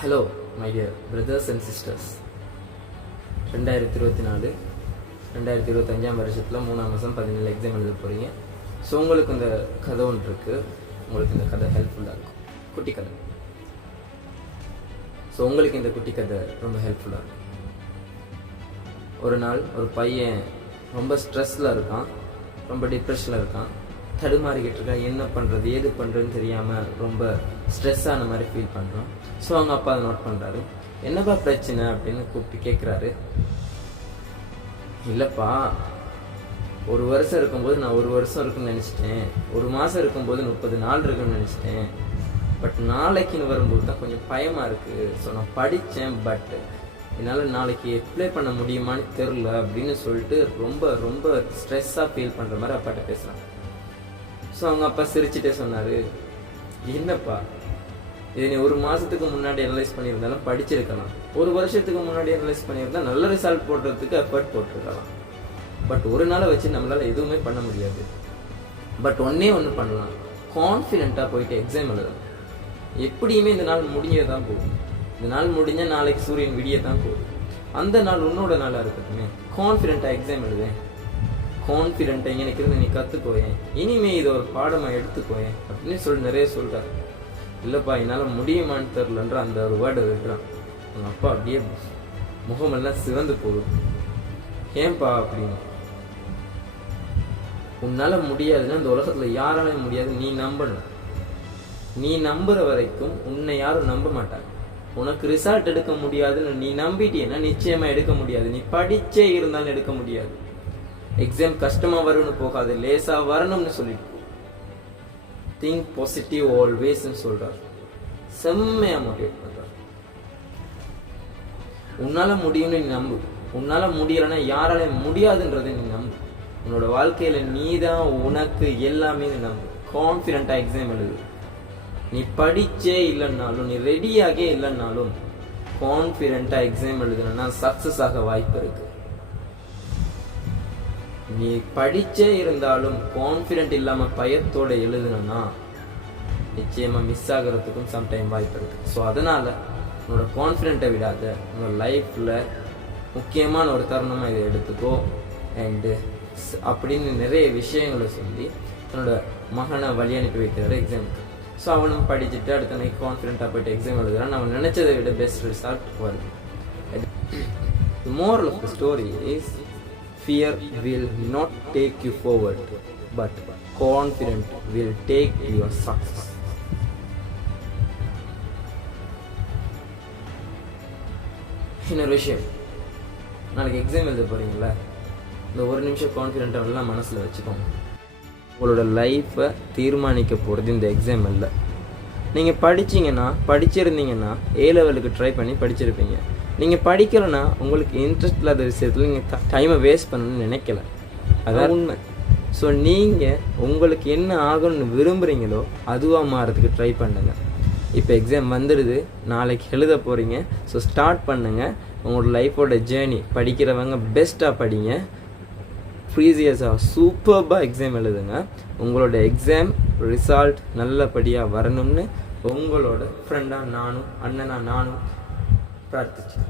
Hello my dear brothers and sisters. 2024 2025 வருஷத்தில் 3ஆம் மாதம் 17 எக்ஸாம் எழுத போகிறீங்க. ஸோ உங்களுக்கு இந்த கதை ஒன்று இருக்குது. உங்களுக்கு இந்த கதை ஹெல்ப்ஃபுல்லாக இருக்கும். குட்டி கதை. ஸோ உங்களுக்கு இந்த குட்டி கதை ரொம்ப ஹெல்ப்ஃபுல்லாக இருக்கும். ஒரு நாள் ஒரு பையன் ரொம்ப ஸ்ட்ரெஸ்ஸில் இருக்கான், ரொம்ப டிப்ரெஷனில் இருக்கான், தடுமாறிக்கிட்டு இருக்கா. என்ன பண்ணுறது ஏது பண்ணுறதுன்னு தெரியாமல் ரொம்ப ஸ்ட்ரெஸ் ஆன மாதிரி ஃபீல் பண்ணுறான். ஸோ அவங்க அப்பா அதை நோட் பண்ணுறாரு. என்னப்பா பிரச்சனை அப்படின்னு கூப்பிட்டு கேட்குறாரு. இல்லைப்பா, ஒரு வருஷம் இருக்கும்போது நான் ஒரு வருஷம் இருக்குன்னு நினச்சிட்டேன், ஒரு மாதம் இருக்கும்போது 30 நாள் இருக்குன்னு நினச்சிட்டேன். பட் நாளைக்குன்னு வரும்போது தான் கொஞ்சம் பயமாக இருக்குது. ஸோ நான் படித்தேன், பட் என்னால் நாளைக்கு அப்ளை பண்ண முடியுமான்னு தெரில அப்படின்னு சொல்லிட்டு ரொம்ப ரொம்ப ஸ்ட்ரெஸ்ஸாக ஃபீல் பண்ணுற மாதிரி அப்பாட்ட பேசுகிறான். ஸோ அவங்க அப்பா சிரிச்சுட்டே சொன்னார், என்னப்பா இது நீ ஒரு மாதத்துக்கு முன்னாடி அனலைஸ் பண்ணியிருந்தாலும் படிச்சிருக்கலாம், ஒரு வருஷத்துக்கு முன்னாடி அனலைஸ் பண்ணியிருந்தா நல்ல ரிசல்ட் போடுறதுக்கு எஃபர்ட் போட்டிருக்கலாம். பட் ஒரு நாளை வச்சு நம்மளால் எதுவுமே பண்ண முடியாது. பட் ஒன்றே பண்ணலாம், கான்ஃபிடென்ட்டாக போயிட்டு எக்ஸாம் எழுதலாம். எப்படியுமே இந்த நாள் முடிஞ்சே தான் போகும். இந்த நாள் முடிஞ்சால் நாளைக்கு சூரியன் விடிய தான் போகும். அந்த நாள் உன்னோட நாளாக இருக்கட்டுமே. கான்ஃபிடென்ட்டாக எக்ஸாம் எழுதுவேன், கான்ஃபிடென்ட்டாக எனக்கு இருந்து நீ கற்றுக்கோயேன், இனிமே இதை ஒரு பாடமாக எடுத்துக்கோயேன் அப்படின்னு சொல்லி நிறைய சொல்கிறார். இல்லைப்பா என்னால் முடியுமான்னு தெரிலன்ற அந்த ஒரு வேர்டை விடுறான். அவங்க அப்பா அப்படியே முகமெல்லாம் சிவந்து போகுது. ஏன்பா அப்படின்னு. உன்னால் முடியாதுன்னா இந்த உலகத்தில் யாராலையும் முடியாது, நீ நம்பணும். நீ நம்புற வரைக்கும் உன்னை யாரும் நம்ப மாட்டாங்க. உனக்கு ரிசல்ட் எடுக்க முடியாதுன்னு நீ நம்பிட்டீன்னா நிச்சயமா எடுக்க முடியாது. நீ படிச்சே இருந்தாலும் எடுக்க முடியாது. எக்ஸாம் கஷ்டமா வரும்னு போகாது, லேசா வரணும்னு சொல்லிட்டு திங்க் பாசிட்டிவ் ஆல்வேஸ்ன்னு சொல்றார். செம்மையா மோட்டிவேட் பண்றார். உன்னால முடியும்னு நீ நம்பு. உன்னால முடியலைன்னா யாராலையும் முடியாதுன்றதை நீ நம்பு. உன்னோட வாழ்க்கையில நீ தான் உனக்கு எல்லாமே நீ நம்பு. கான்ஃபிடென்ட்டா எக்ஸாம் எழுது. நீ படிச்சே இல்லைன்னாலும், நீ ரெடியாகவே இல்லைன்னாலும் கான்ஃபிடென்ட்டா எக்ஸாம் எழுதுனா சக்சஸ் ஆக வாய்ப்பு இருக்கு. நீ படிச்சே இருந்தாலும் கான்ஃபிடென்ட் இல்லாம பயத்தோட எழுதுனா நிச்சயமா மிஸ் ஆகிறதுக்கும் சம்டைம் வாய்ப்பு இருக்கு. ஸோ அதனால உன்னோட கான்ஃபிடென்ட்டை விடாத. உன்னோட லைஃப்ல முக்கியமான ஒரு தருணமா இதை எடுத்துக்கோ அண்டு அப்படின்னு நிறைய விஷயங்களை சொல்லி தன்னோட மகனை வழி அனுப்பி வைக்கிறாரு எக்ஸாமுக்கு. ஸோ அவனும் படிச்சுட்டு அடுத்த நைட் கான்ஃபிடென்ட்டாக போயிட்டு எக்ஸாம் எழுதுறான். அவன் நினைச்சதை விட பெஸ்ட் ரிசல்ட் வருது. The moral of the story is, fear will not take you forward, but confidence will take your success. இன்னொரு விஷயம், நாளைக்கு எக்ஸாம் எழுத போறீங்களா, இந்த ஒரு நிமிஷம் கான்ஃபிடென்ட்டாக எல்லாம் மனசில் வச்சுக்கோங்க. உங்களோட லைஃப்பை தீர்மானிக்க போகிறது இந்த எக்ஸாம் இல்லை. நீங்கள் படிச்சிருந்தீங்கன்னா A லெவலுக்கு ட்ரை பண்ணி படிச்சிருப்பீங்க. நீங்கள் படிக்கலைன்னா உங்களுக்கு இன்ட்ரெஸ்ட் இல்லாத விஷயத்தில் நீங்கள் டைமை வேஸ்ட் பண்ணணும்னு நினைக்கல. அதான் உண்மை. ஸோ நீங்கள் உங்களுக்கு என்ன ஆகணும்னு விரும்புகிறீங்களோ அதுவாக மாறதுக்கு ட்ரை பண்ணுங்க. இப்போ எக்ஸாம் வந்துடுது, நாளைக்கு எழுத போகிறீங்க. ஸோ ஸ்டார்ட் பண்ணுங்கள் உங்களோட லைஃபோட ஜேர்னி. படிக்கிறவங்க பெஸ்ட்டாக படிங்க, ப்ரீசியஸாக சூப்பர்பாக எக்ஸாம் எழுதுங்க. உங்களோட எக்ஸாம் ரிசல்ட் நல்லபடியாக வரணும்னு உங்களோட ஃப்ரெண்டாக நானும் அண்ணனா நானும் பிரார்த்திச்சேன்.